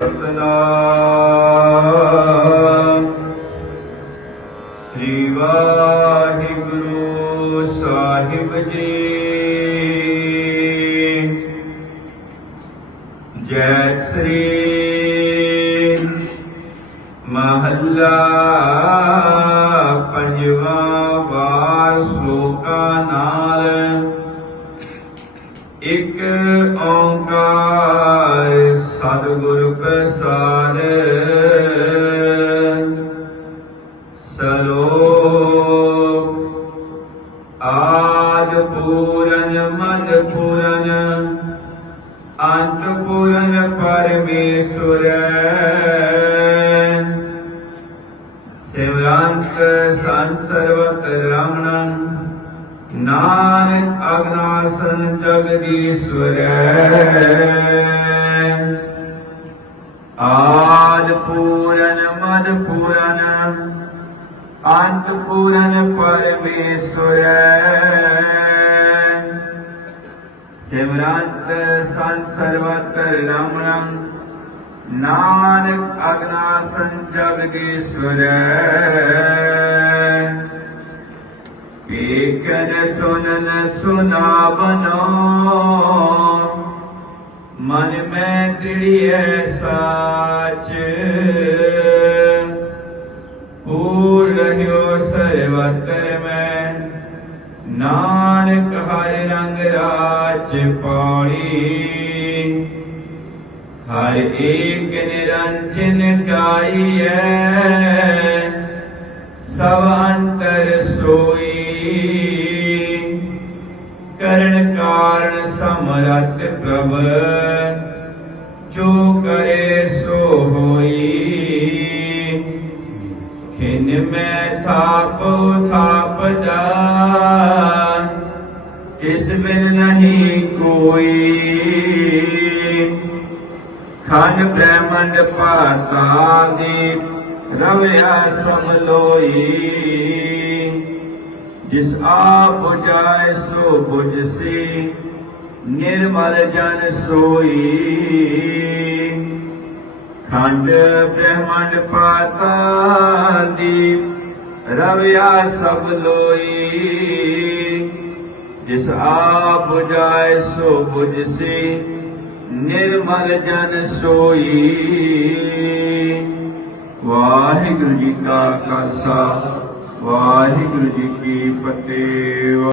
ਸਤਨਾਮ। ਸ੍ਰੀ ਵਾਹਿਗੁਰੂ ਸਾਹਿਬ ਜੀ। ਜੈ ਸ੍ਰੀ ਮਹੱਲਾ ਪੰਜਵਾਂ ਵਾਰ ਸ਼ਲੋਕਾਂ ਨਾਲ ਇੱਕ ਓੰਕਾਰ ਸਤਿਗੁਰ ਪ੍ਰਸਾਦ ਸਲੋਕ ਆਦ ਪੂਰਨ, ਮਦ ਪੂਰਨ, ਅੰਤ ਪੂਰਨ ਪਰਮੇਸ਼ਵਰ। ਸਿਮਰੰਤ ਸੰਸਰਵਤ ਰਮਣੰ, ਨਾਨਕ ਅਗਨਾਸਨ ਜਗਦੀਸ਼ਵਰ। ਪੂਰਨ ਪੂਰਨ, ਅੰਤ ਪੂਰਨ ਪਰਮੇਸ਼ਵਰ ਸਿਮਰੰਤ ਸੰਤ ਸਰਵਤਰ ਰਮਣੰ, ਨਾਨਕ ਅਗਨਾਸਨ ਜਗਦੀਸ਼ਵਰ ਏਕਨ ਸੁਨਨ ਸੁਨਾਵਨੋ, ਮਨ ਮੈਂ ਦ੍ਰਿੜੀਐ ਸਾਚ। ਰਾਜ ਪਾਣੀ। ਹਰ ਏਕ ਨਿਰੰਜਨ ਕਾਈਐ ਸਭ ਅੰਤਰ ਸੋਈ। ਕਰਨ ਕਾਰਨ ਸਮਰਤ ਪ੍ਰਭ, ਜੋ ਕਰੇ ਸੋ ਹੋਈ। ਖਿਨ ਮੈਂ ਥਾਪ ਥਾਪਦਾ ਇਸ ਬਿਨ ਨਹੀਂ ਕੋਈ। ਖੰਡ ਬ੍ਰਹਮੰਡ ਪਾਤਾ ਦੀ ਰਵਿਆ ਸਮ ਲੋਈ। ਜਿਸ ਆਪ 부ਜਾਏ ਸੋ 부ਜਸੀ ਨਿਰਮਲ ਜਨ ਸੋਈ। ਖੰਡ ਬ੍ਰਹਮੰਡ ਪਾਤਾ ਦੀ ਰਵਿਆ ਸਭ ਲੋਈ। ਜਿਸ ਆਪ 부ਜਾਏ ਸੋ 부ਜਸੀ ਨਿਰਮਲ ਜਨ ਸੋਈ। ਵਾਹਿਗੁਰੂ ਜੀ ਕਾ ਖਾਲਸਾ, ਵਾਹਿਗੁਰੂ ਜੀ ਕੀ ਫਤਿਹ।